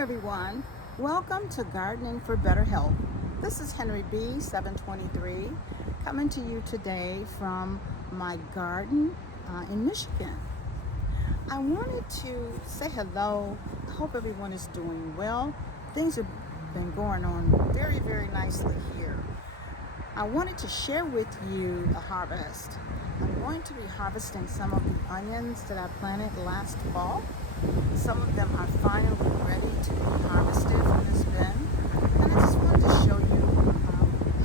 everyone. Welcome to Gardening for Better Health. This is Henry B. 723 coming to you today from my garden in Michigan. I wanted to say hello. I hope everyone is doing well. Things have been going on very, very nicely here. I wanted to share with you a harvest. I'm going to be harvesting some of the onions that I planted last fall. Some of them are finally ready to be harvested from this bin. And I just wanted to show you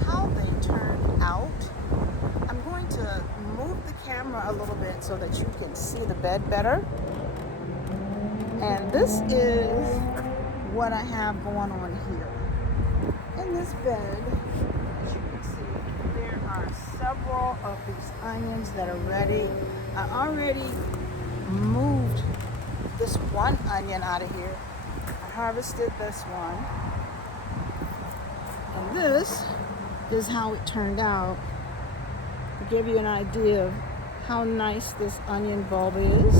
how they turned out. I'm going to move the camera a little bit so that you can see the bed better. And this is what I have going on here. In this bed, as you can see, there are several of these onions that are ready. I already moved this one onion out of here. I harvested this one. And this is how it turned out. To give you an idea of how nice this onion bulb is.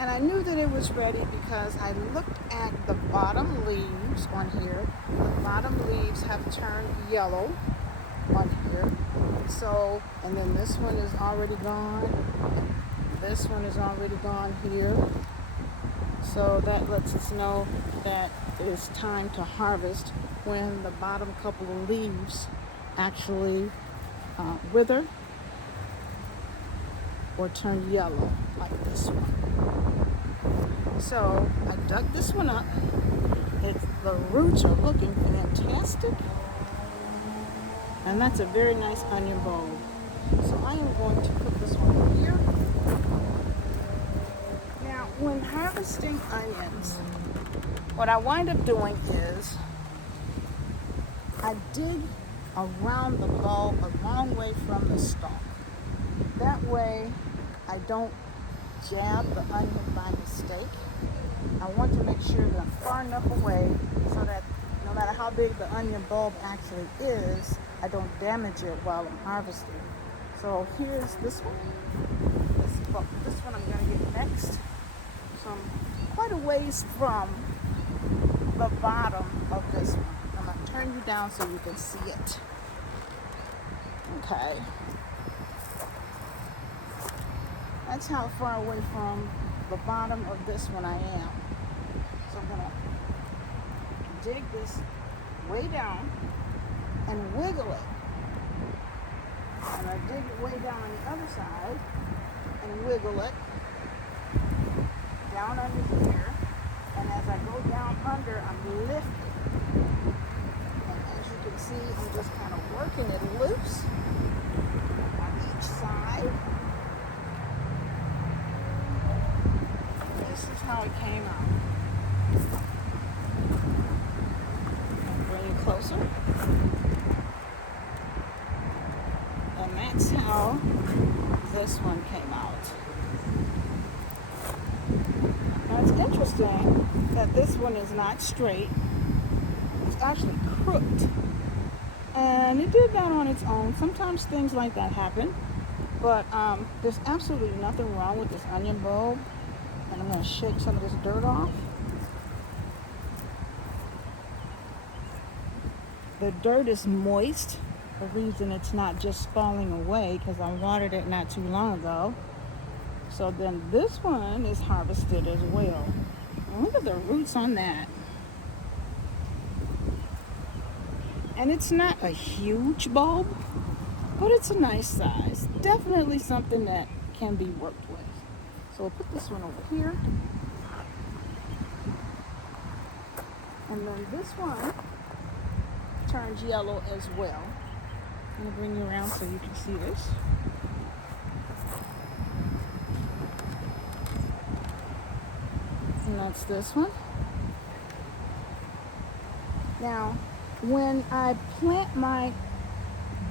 And I knew that it was ready because I looked at the bottom leaves on here. The bottom leaves have turned yellow on here. So, and then this one is already gone. This one is already gone here. So that lets us know that it is time to harvest when the bottom couple of leaves actually wither or turn yellow like this one. So I dug this one up. The roots are looking fantastic. And that's a very nice onion bulb. So I am going to put this one here. Now, when harvesting onions, what I wind up doing is I dig around the bulb a long way from the stalk. That way, I don't jab the onion by mistake. I want to make sure that I'm far enough away so that no matter how big the onion bulb actually is, I don't damage it while I'm harvesting. So here's this one. This one I'm going to get next. So I'm quite a ways from the bottom of this one. I'm going to turn you down so you can see it. Okay. That's how far away from the bottom of this one I am. So I'm going to dig this way down and wiggle it. And I dig it way down on the other side and wiggle it down under here. And as I go down under, I'm lifting. And as you can see, I'm just kind of working it loose on each side. This is how it came out. I'll bring it closer. And that's how this one came out. Now it's interesting that this one is not straight. It's actually crooked. And it did that on its own. Sometimes things like that happen. But there's absolutely nothing wrong with this onion bulb. And I'm going to shake some of this dirt off. The dirt is moist. The reason it's not just falling away because I watered it not too long ago. So then this one is harvested as well. And look at the roots on that. And it's not a huge bulb, but it's a nice size. Definitely something that can be worked with. So we'll put this one over here. And then this one turns yellow as well. I'm going to bring you around so you can see this. And that's this one. Now, when I plant my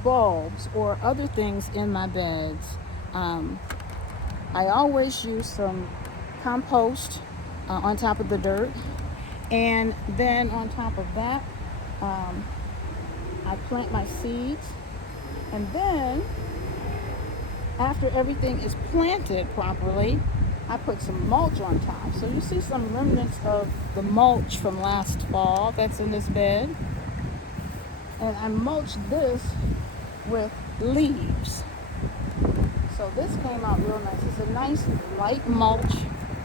bulbs or other things in my beds, I always use some compost on top of the dirt. And then on top of that, I plant my seeds. And then, after everything is planted properly, I put some mulch on top. So you see some remnants of the mulch from last fall that's in this bed. And I mulched this with leaves. So this came out real nice. It's a nice light mulch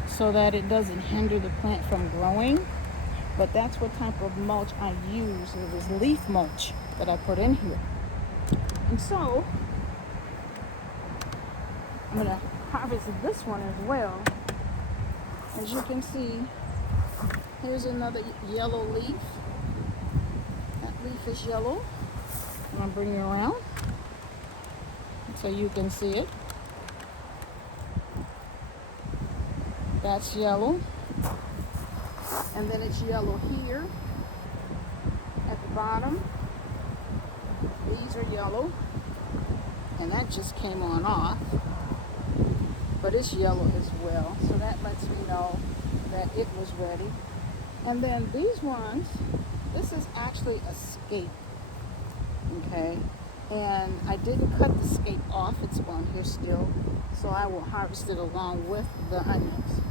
so that it doesn't hinder the plant from growing. But that's what type of mulch I use. It was leaf mulch that I put in here. And so I'm going to harvest this one as well. As you can see, here's another yellow leaf. That leaf is yellow. I'm going to bring it around so you can see it. That's yellow. And then it's yellow here at the bottom. These are yellow. And that just came on off. But it's yellow as well. So that lets me know that it was ready. And then these ones, this is actually a scape. Okay. And I didn't cut the scape off. It's on here still. So I will harvest it along with the onions.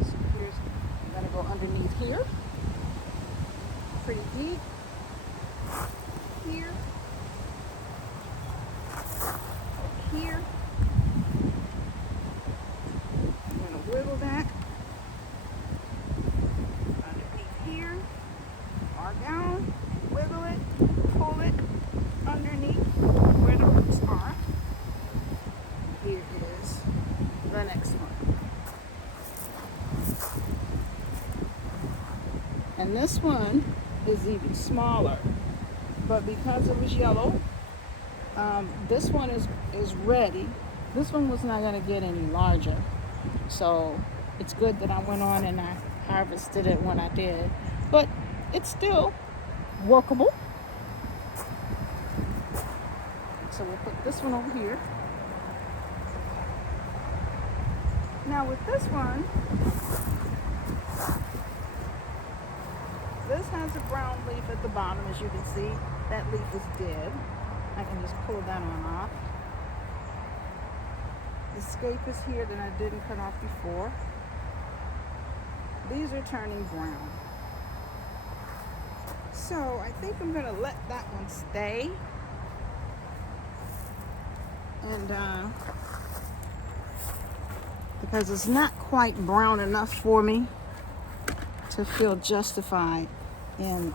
So here's, I'm going to go underneath here. Pretty deep. Here. Here. I'm going to wiggle that underneath here, or down, wiggle it, pull it underneath where the roots are. Here is the next one. And this one is even smaller, but because it was yellow, this one is ready. This one was not going to get any larger. So it's good that I went on and I harvested it when I did. But it's still workable. So we'll put this one over here. Now with this one, this has a brown leaf at the bottom, as you can see. That leaf is dead. I can just pull that on off. The scape is here that I didn't cut off before. These are turning brown. So I think I'm gonna let that one stay. And because it's not quite brown enough for me to feel justified in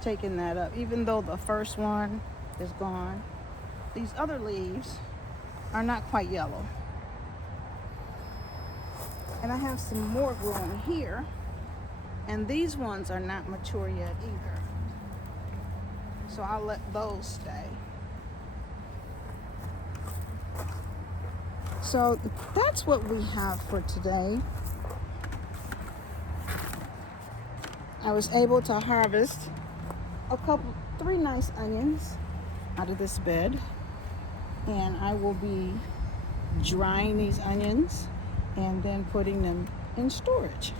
taking that up. Even though the first one is gone, these other leaves are not quite yellow. And I have some more growing here, and these ones are not mature yet either. So I'll let those stay. So that's what we have for today. I was able to harvest three nice onions out of this bed. And I will be drying these onions and then putting them in storage.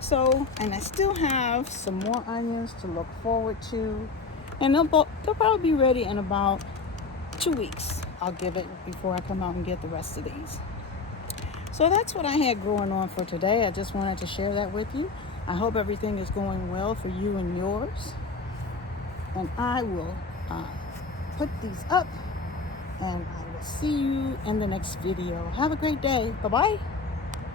So, and I still have some more onions to look forward to. And they'll probably be ready in about 2 weeks. I'll give it before I come out and get the rest of these. So that's what I had growing on for today. I just wanted to share that with you. I hope everything is going well for you and yours. And I will put these up. And I will see you in the next video. Have a great day. Bye-bye.